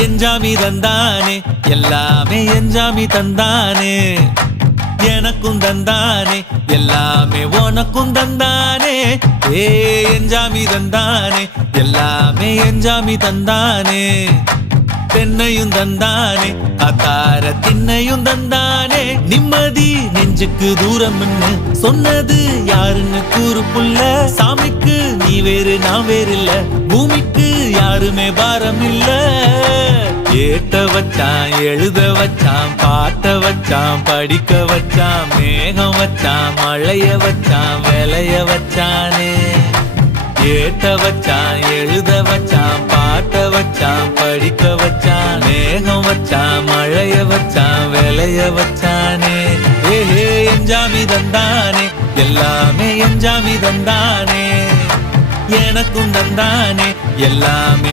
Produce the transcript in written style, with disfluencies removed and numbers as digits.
எஞ்சாமி தந்தானே எல்லாமே எஞ்சாமி தந்தானே எனக்கும் தந்தானே எல்லாமே உனக்கும் தந்தானே ஏ எஞ்சாமி தந்தானே எல்லாமே எஞ்சாமி தந்தானே தென்னையும் தந்தானே அத்தார திண்ணையும் தந்தானே நிம்மதி நெஞ்சுக்கு தூரம்னு சொன்னது யாருன்னு கூறு புள்ள சாமிக்கு நீ வேறு நான் வேறு இல்ல பூமிக்கு யாருமே பாரம் இல்ல ஏட்ட வச்சான் எழுத வச்சான் பாட்ட வச்சான் படிக்க வச்சான் மேகம் வச்சான் மழைய வச்சான் விளைய வச்சானே ஏட்ட வச்சான் எழுத வச்சான் பாட்ட வச்சான் படிக்க வச்சான் மேகம் வச்சான் மழைய வச்சான் விளைய வச்சானே ஏஹே எஞ்சாமி தந்தானே எல்லாமே எஞ்சாமி தந்தானே எனக்கும் தந்தானே எல்லாமே